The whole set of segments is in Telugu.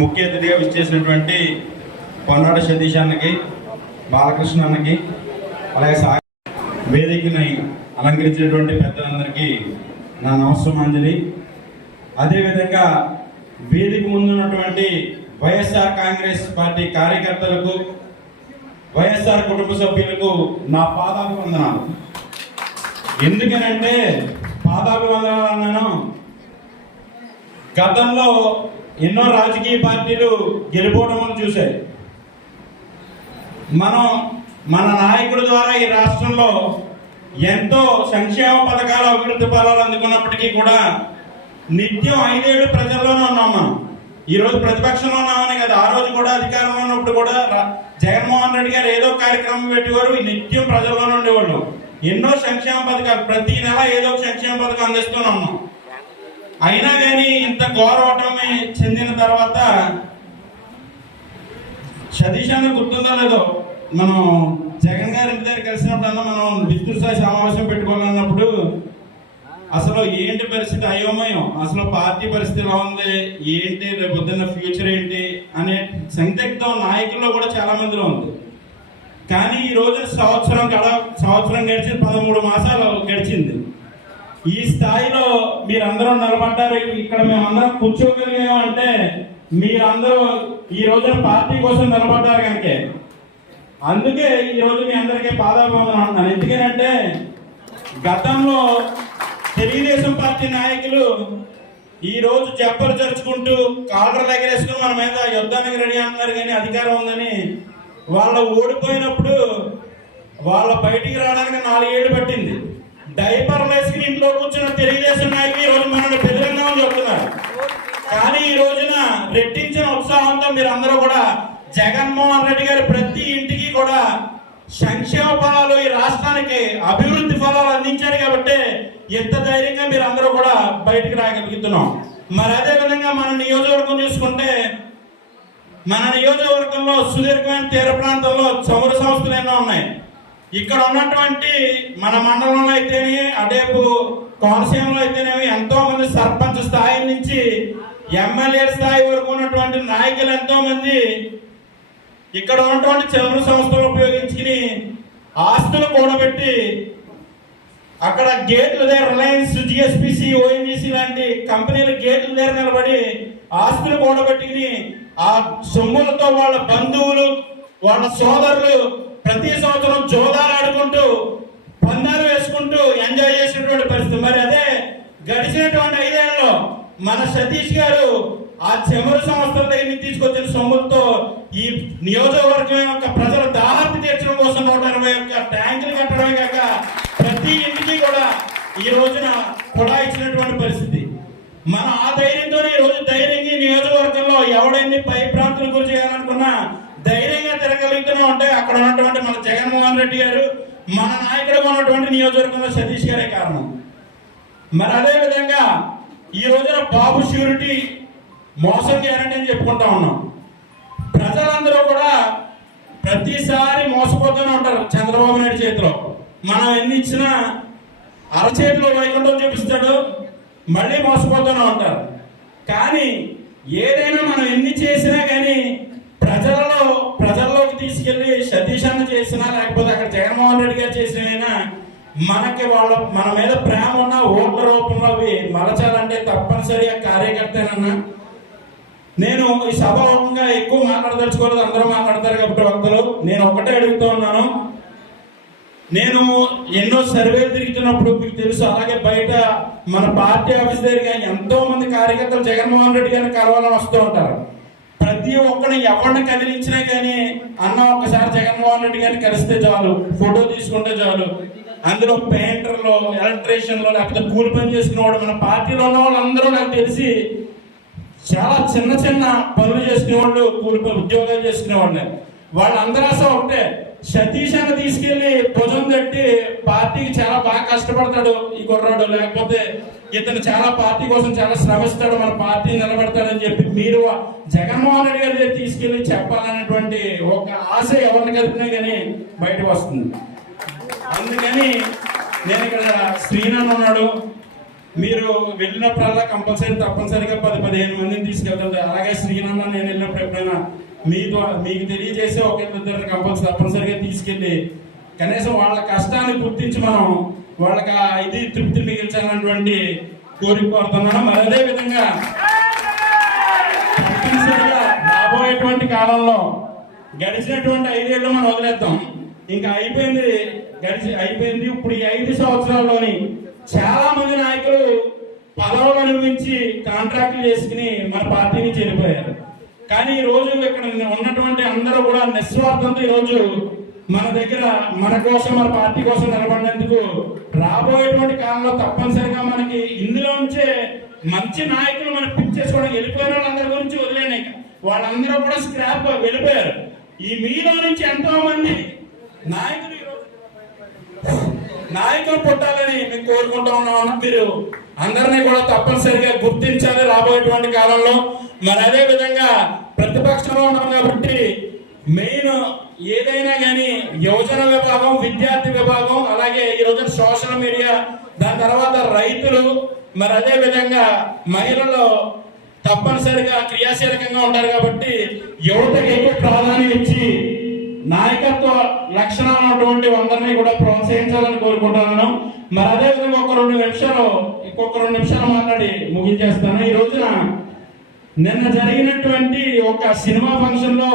ముఖ్య అతిథిగా విచ్చేసినటువంటి పొన్నాడ సతీష్ అన్నకి, బాలకృష్ణ అన్నకి, అలాగే వేదికని అలంకరించినటువంటి పెద్దలందరికీ నా నమస్కారాంజలి. అదేవిధంగా వేదిక ముందున్నటువంటి వైఎస్ఆర్ కాంగ్రెస్ పార్టీ కార్యకర్తలకు, వైఎస్ఆర్ కుటుంబ సభ్యులకు నా పాదాభివందనాలు. ఎందుకనంటే పాదాభివందనాలు అన్నాను, గతంలో ఎన్నో రాజకీయ పార్టీలు గెలుపోవడం చూశాయి. మన నాయకుడి ద్వారా ఈ రాష్ట్రంలో ఎంతో సంక్షేమ పథకాలు, అభివృద్ధి ఫలాలు అందుకున్నప్పటికీ కూడా నిత్యం 5 ఏళ్ళు ప్రజల్లోనే ఉన్నాం. మనం ఈరోజు ప్రతిపక్షంలో ఉన్నామని కదా, ఆ రోజు కూడా అధికారంలో ఉన్నప్పుడు కూడా జగన్మోహన్ రెడ్డి గారు ఏదో కార్యక్రమం పెట్టేవారు, నిత్యం ప్రజల్లోనే ఉండేవాళ్ళు. ఎన్నో సంక్షేమ పథకాలు, ప్రతి నెల ఏదో ఒక సంక్షేమ పథకం అందిస్తూనే ఉన్నాం. అయినా కానీ ఇంత ఘోరవటమి చెందిన తర్వాత సతీష్ అన్న గుర్తుందో లేదో, మనం జగన్ గారి ఇంటి దగ్గర కలిసినప్పుడన్నా మనం విస్తృత స్థాయి సమావేశం పెట్టుకోవాలన్నప్పుడు అసలు ఏంటి పరిస్థితి, అయోమయం, అసలు పార్టీ పరిస్థితి ఎలా ఉంది, ఏంటి రేపు పొద్దున్న ఫ్యూచర్ ఏంటి అనే సందిగ్ధం నాయకుల్లో కూడా చాలా మందిలో ఉంది. కానీ ఈ రోజు సంవత్సరం గడిచింది, 13 మాసాలు గడిచింది. ఈ స్థాయిలో మీరందరూ నిలబడ్డారు. ఇక్కడ మేమందరం కూర్చోగలిగాము అంటే మీరందరూ ఈ రోజున పార్టీ కోసం నిలబడ్డారు కనుక. అందుకే ఈ రోజు మీ అందరికీ పాదాభివందనం అంటున్నాను. ఎందుకంటే గతంలో తెలుగుదేశం పార్టీ నాయకులు ఈ రోజు చెప్పలు జరుచుకుంటూ కాలర్లు ఎగరేసుకుని మన మీద యుద్ధానికి రెడీ అంటున్నారు. కానీ అధికారం ఉందని వాళ్ళ ఓడిపోయినప్పుడు వాళ్ళ బయటికి రావడానికి 4 ఏళ్ళు పట్టింది. డైపర్లు వేసుకుని ఇంట్లో కూర్చున్న తెలుగుదేశం నాయకులు ఈ రోజు మనల్ని బెదిరిద్దామని చెప్తున్నారు. కానీ ఈ రోజున రెట్టించిన ఉత్సాహంతో మీరందరూ కూడా జగన్మోహన్ రెడ్డి గారి ప్రతి ఇంటికి కూడా సంక్షేమ ఫలాలు, ఈ రాష్ట్రానికి అభివృద్ధి ఫలాలు అందించారు కాబట్టి ఎంత ధైర్యంగా మీరు అందరూ కూడా బయటికి రాగలుగుతున్నాం. మరి అదే విధంగా మన నియోజకవర్గం చూసుకుంటే, మన నియోజకవర్గంలో సుదీర్ఘమైన తీర ప్రాంతంలో చమురు సంస్థలు ఎన్నో ఉన్నాయి. ఇక్కడ ఉన్నటువంటి మన మండలంలో అయితేనే, అటేపు కోనసీమలో అయితేనేమి ఎంతో మంది సర్పంచ్ స్థాయి నుంచి ఎమ్మెల్యే స్థాయి వరకు ఉన్నటువంటి నాయకులు ఎంతో మంది ఇక్కడ ఉన్నటువంటి చమురు సంస్థలు ఉపయోగించుకుని ఆస్తులు కూడబెట్టి అక్కడ గేట్ల దగ్గర రిలయన్స్, జిఎస్పిసి, ఓఎన్జిసి లాంటి కంపెనీల గేట్ల దగ్గర నిలబడి ఆస్తులు కూడబెట్టుకుని ఆ సొమ్ములతో వాళ్ళ బంధువులు, వాళ్ళ సోదరులు ప్రతి సంవత్సరం జోదాలు ఆడుకుంటూ, పందాలు వేసుకుంటూ ఎంజాయ్ చేసినటువంటి పరిస్థితి. మరి అదే గడిచినటువంటి 5 ఏళ్ళలో మన సతీష్ గారు ఆ చమురు సంస్థల దగ్గర తీసుకొచ్చిన సొమ్ములతో ఈ నియోజకవర్గం యొక్క ప్రజల దాహార్తి తీర్చడం కోసం 121 ట్యాంకులు కట్టడమే కాక ప్రతి ఇంటికి కూడా ఈ రోజున కూడా ఇచ్చినటువంటి పరిస్థితి. మన ఆ ధైర్యంతోనే ఈ రోజు ధైర్యంగా నియోజకవర్గంలో ఎవడైనా పై ప్రాంతాల గురి చేయాలనుకున్నా ధైర్యంగా తిరగలుగుతూనే ఉంటే అక్కడ ఉన్నటువంటి మన జగన్మోహన్ రెడ్డి గారు, మన నాయకుడుగా ఉన్నటువంటి నియోజకవర్గంలో సతీష్ గారే కారణం. మరి అదే విధంగా ఈ రోజున బాబు ష్యూరిటీ మోసం గ్యారంటీ అని చెప్పుకుంటా ఉన్నాం. ప్రజలందరూ కూడా ప్రతిసారి మోసపోతూనే ఉంటారు చంద్రబాబు నాయుడు చేతిలో. మనం ఎన్ని ఇచ్చినా అరచేతిలో వైకుంఠం చూపిస్తాడు, మళ్ళీ మోసపోతూనే ఉంటారు. కానీ ఏదైనా మనం ఎన్ని చేసినా కానీ ప్రజల్లోకి తీసుకెళ్లి సతీష్ అన్న చేసినా, లేకపోతే అక్కడ జగన్మోహన్ రెడ్డి గారు చేసినైనా మనకి మన మీద ప్రేమ ఉన్న ఓట్ల రూపంలో అవి మలచాలంటే తప్పనిసరిగా కార్యకర్తనన్నా. నేను ఈ సభాముఖంగా ఎక్కువ మాట్లాడదలుచుకోలేదు, అందరూ మాట్లాడతారు కాబట్టి వక్తలు. నేను ఒకటే అడుగుతూ ఉన్నాను. నేను ఎన్నో సర్వేలు తిరుగుతున్నప్పుడు మీకు తెలుసు, అలాగే బయట మన పార్టీ ఆఫీస్ దగ్గర ఎంతో మంది కార్యకర్తలు జగన్మోహన్ రెడ్డి గారిని కలవాలని వస్తూ ఉంటారు. ప్రతి ఒక్కరిని ఎవరిని కదిలించినా కానీ అన్న ఒకసారి జగన్మోహన్ రెడ్డి గారిని కలిస్తే చాలు, ఫోటో తీసుకుంటే చాలు. అందులో పెయింటర్లు, ఎలక్ట్రీషియన్లు, లేకపోతే కూలి పని చేసుకునేవాడు, మన పార్టీలో ఉన్న వాళ్ళందరూ నాకు తెలిసి చాలా చిన్న చిన్న పనులు చేసుకునేవాళ్ళు, కూలి పని ఉద్యోగాలు చేసుకునేవాళ్ళు. వాళ్ళందరూ అసలు ఒకటే, సతీష్ అన్న తీసుకెళ్లి భుజం తట్టి పార్టీకి చాలా బాగా కష్టపడతాడు ఈ కుర్రాడు, లేకపోతే ఇతను చాలా పార్టీ కోసం చాలా శ్రమిస్తాడు, మన పార్టీ నిలబెడతాడని చెప్పి మీరు జగన్మోహన్ రెడ్డి గారి తీసుకెళ్లి చెప్పాలనేటువంటి ఒక ఆశ ఎవరిని కలిపినా కానీ బయటకు వస్తుంది. అందుకని నేను ఇక్కడ శ్రీనాథ్ ఉన్నాడు, మీరు వెళ్ళినప్పుడల్లా కంపల్సరీ తప్పనిసరిగా 10-15 మందిని తీసుకెళ్తాడు. అలాగే శ్రీనాథ్ నేను మీకు తెలియజేసి ఒకరిద్దరు కంపల్సరీ తప్పనిసరిగా తీసుకెళ్ళి కనీసం వాళ్ళ కష్టాన్ని గుర్తించి మనం వాళ్ళకి ఇది తృప్తి మిగిల్చాలన్నటువంటి కోరిక కోరుతున్నాను. మరి అదే విధంగా తప్పనిసరిగా రాబోయేటువంటి కాలంలో గడిచినటువంటి 5 ఏళ్ళు మనం వదిలేద్దాం, ఇంకా అయిపోయింది. ఇప్పుడు ఈ 5 సంవత్సరాల్లోని చాలా మంది నాయకులు పదవులు అనుభవించి కాంట్రాక్టులు చేసుకుని మన పార్టీ నుంచి వెళ్ళిపోయారు. కానీ ఈ రోజు ఇక్కడ ఉన్నటువంటి అందరూ కూడా నిస్వార్థంతో ఈ రోజు మన దగ్గర మన కోసం మన పార్టీ కోసం నిలబడినందుకు రాబోయేటువంటి కాలంలో తప్పనిసరిగా మనకి ఇందులో ఉంచే మంచి నాయకులు మనం పిక్ చేసుకోవడం, వెళ్ళిపోయిన వాళ్ళందరి గురించి వదిలేని వాళ్ళందరూ కూడా స్క్రాప్ వెళ్ళిపోయారు. ఈ మీలో నుంచి ఎంతో మంది నాయకులు పుట్టాలని మేము కోరుకుంటా ఉన్నాం. మీరు అందరినీ కూడా తప్పనిసరిగా గుర్తించాలి రాబోయేటువంటి కాలంలో. మరి అదే విధంగా ప్రతిపక్షంలో ఉన్నాం కాబట్టి మెయిన్ ఏదైనా కానీ యువజన విభాగం, విద్యార్థి విభాగం, అలాగే ఈ రోజున సోషల్ మీడియా, దాని తర్వాత రైతులు, మరి అదే విధంగా మహిళలు తప్పనిసరిగా క్రియాశీలకంగా ఉంటారు కాబట్టి యువతకు ఎక్కువ ప్రాధాన్యం ఇచ్చి నాయకత్వ లక్షణాలు ఉన్నటువంటి అందరినీ కూడా ప్రోత్సహించాలని కోరుకుంటున్నాను. మరి అదే విధంగా ఇంకొక 2 నిమిషాలు మాట్లాడి ముగించేస్తాను. ఈ రోజున నిన్న జరిగినటువంటి ఒక సినిమా ఫంక్షన్ లో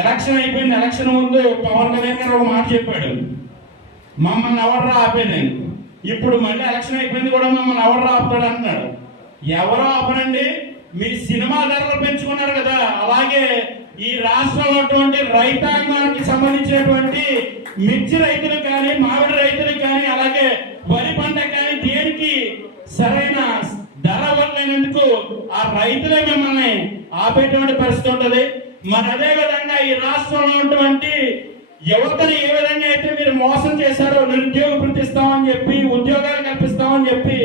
ఎలక్షన్ అయిపోయింది. ఎలక్షన్ ముందు పవన్ కళ్యాణ్ గారు ఒక మాట చెప్పాడు, మమ్మల్ని ఎవరు ఆపేది. ఇప్పుడు మళ్ళీ ఎలక్షన్ అయిపోయింది కూడా మమ్మల్ని ఎవరు ఆపుతాడు అంటున్నాడు. ఎవరో ఆపనండి, మీ సినిమా ధరలు పెంచుకున్నారు కదా, అలాగే ఈ రాష్ట్రంలో రైతాంగానికి సంబంధించినటువంటి మిర్చి రైతులకు కానీ, మామిడి రైతులకు కానీ, అలాగే వరి పంట కానీ దేనికి సరైన ధర వల్లేనందుకు ఆ రైతులే మిమ్మల్ని ఆపేటువంటి పరిస్థితి ఉంటుంది. మరి అదే విధంగా ఈ రాష్ట్రంలో ఉన్నటువంటి యువతని ఏ విధంగా అయితే మీరు మోసం చేశారో, నిరుద్యోగ వృత్తిస్తామని చెప్పి, ఉద్యోగాలు కల్పిస్తామని చెప్పి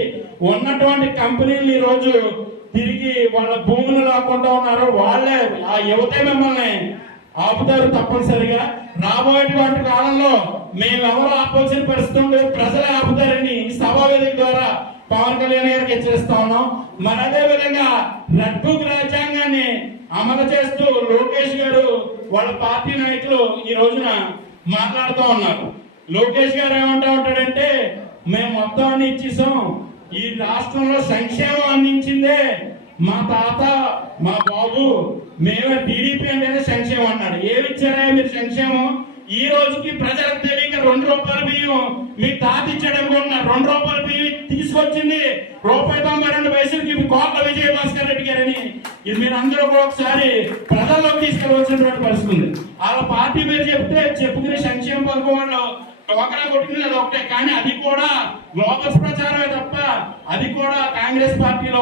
ఉన్నటువంటి కంపెనీలు ఈ రోజు తిరిగి వాళ్ళ భూములు లాక్కుంటా ఉన్నారు. వాళ్ళే ఆ యువతే మిమ్మల్ని ఆపుతారు. తప్పనిసరిగా రాబోయేటువంటి కాలంలో మేమెవరు ఆపాల్సిన పరిస్థితి ప్రజలే ఆపుతారని సభా వేదిక ద్వారా పవన్ కళ్యాణ్ గారికి హెచ్చరిస్తా ఉన్నాం. మరి అదే విధంగా రెడ్ బుక్ రాజ్యాంగాన్ని అమలు చేస్తూ లోకేష్ గారు వాళ్ళ పార్టీ నాయకులు ఈ రోజున మాట్లాడుతూ ఉన్నారు. లోకేష్ గారు ఏమంటా ఉంటాడంటే, మేము మొత్తం అన్ని ఇచ్చేసాం, ఈ రాష్ట్రంలో సంక్షేమం అందించిందే మా తాత మా బాబు, మేమే టీడీపీ అంటేనే సంక్షేమం అన్నాడు. ఏమి ఇచ్చారా మీరు సంక్షేమం? ఈ రోజుకి ప్రజలకు తెలియక 2 రూపాయల బియ్యం మీ తాత ఇచ్చాడు అనుకుంటున్నారు. 2 రూపాయల బియ్యం తీసుకొచ్చింది ₹1.92 కోట్ల విజయభాస్కర్ రెడ్డి గారని ఇది మీరు అందరూ కూడా ఒకసారి ప్రజల్లోకి తీసుకెళ్ళవలసినటువంటి పరిస్థితి ఉంది. వాళ్ళ పార్టీ పేరు చెప్పుకునే సంక్షేమ పథకం వాళ్ళు ఒకరా కొట్టింది అది ఒకటే, కానీ అది కూడా గ్లోబల్స్ ప్రచారమే తప్ప అది కూడా కాంగ్రెస్ పార్టీలో